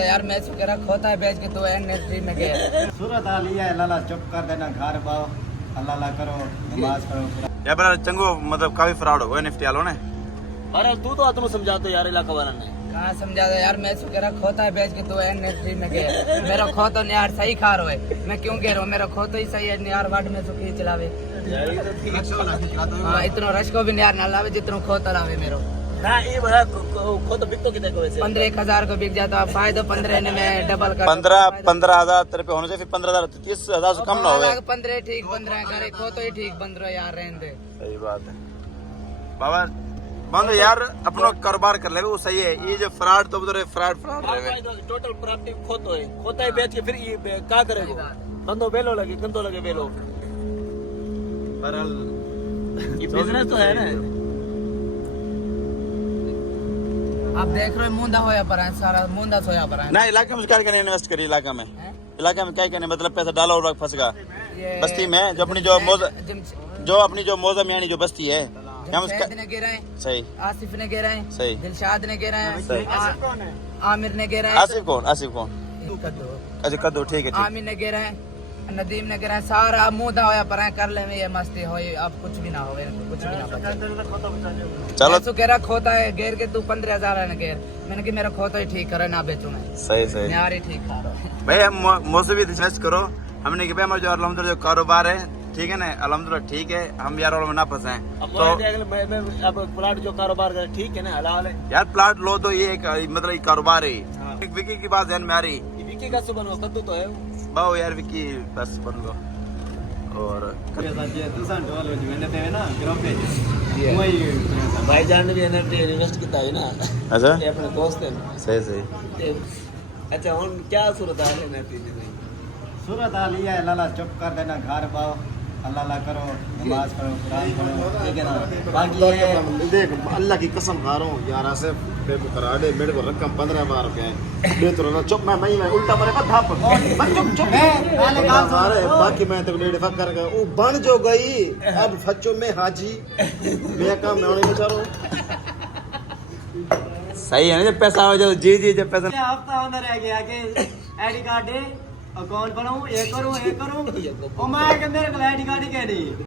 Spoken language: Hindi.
यार मैं कह खोता है बेच के तू एन3 में गया सूरत आ लिया है लाला चुप कर देना घर पाओ अल्लाह करो नमाज पढ़ो या पर चंगो मतलब काफी फ्रॉड हो एनएफटी वालों ने। अरे तू तो आत्म समझाते यार इलाका वाला ने कहाँ समझा दो यार मैं कह खोता है बेच के तू एन3 में गया मेरा खो तो यार सही खा रहा है मैं क्यों कह रहा हूँ मेरा खो तो ही सही है यार वार्ड में तो की चलावे इतना रश को भी यार ना लावे जितना खो तो लावे मेरो ना ये बड़ा खो तो बिक तो कितने को वैसे 15,000 को बिक जाता फायदा 15 में डबल कर 15,000 रुपए होने से फिर 15,000 30,000 से कम ना होवे। 15 ठीक 15 करे खो तो ही ठीक 15 यार रहने दे। सही बात है बाबा बंद यार अपना कारोबार कर ले वो सही है। ये जो फ्रॉड तो उधर फ्रॉड रहे टोटल प्रॉपर्टी खोतो है खोता है बेच के फिर ये क्या करेगा बंदो बेलो लगे गंदो लगे बेलो बहरहाल ये बिजनेस तो है ना। आप देख रहे हो मुंदा होया पर है सारा मुंदा सोया पर है ना इलाके में क्या करने इन्वेस्ट करी इलाका में क्या करने मतलब पैसा डाला और फंस गया बस्ती में जो अपनी जो मौजम यानी जो बस्ती है जमशेद ने गिरा है सही आसिफ ने गिरा है सही दिलशाद ने गिरा सही। है आमिर ने गिरा है आसिफ कौन अच्छा कद्दू ठीक है आमिर ने गिरा है नदीम ने गिरा है सारा मुंदा होया पर है कर ले में ये मस्ती हो अब कुछ भी ना हो कुछ भी ना बचे चलो तू कह रहा खोता है घेर के तू 15,000 है ना घेर मैंने कि मेरा खोता ही ठीक करे ना बेचू मैं सही यार ही ठीक खा रहा भाई हम मुझसे भी इन्वेस्ट करो हमने कि भाई हमारा जो अल्हम्दुलिल्लाह जो कारोबार है ठीक है ना अल्हम्दुलिल्लाह ठीक है हम यार में ना फंसे तो अब प्लाट जो कारोबार करे ठीक है ना हलाल है यार प्लाट लो तो ये एक मतलब एक कारोबार है एक विकी की बात ध्यान में आ रही विकी का सुबह कद्दू तो है बाओ यार विकी बस बन लो और भाईजान ने भी एनएफटी इन्वेस्ट किया है ना अच्छा ये अपने दोस्त है सही अच्छा उन क्या सूरत हाल है एनएफटी में सूरत आ लिया है लाला चुप कर देना घर पाओ अल्लाह करो नमाज पढ़ो कुरान पढ़ो ठीक है ना बाकी ये देख अल्लाह की कसम खा रहा हूँ यार से करा दे मेरे को रकम 15,000 रुपए है तो ना चुप मैं उल्टा मेरे को थाप चुप अरे बाकी मैं तो डेढ़ फकर का वो बन जो गई अब सच्चो में हाजी मैं काम में होने बेचारो सही है ना जब पैसा हो जाओ जी जब पैसा हफ्ता होना रह गया कि आईडी कार्ड अकाउंट बनाऊं ये करूं और मैं मेरे को आईडी कार्ड ही कह नहीं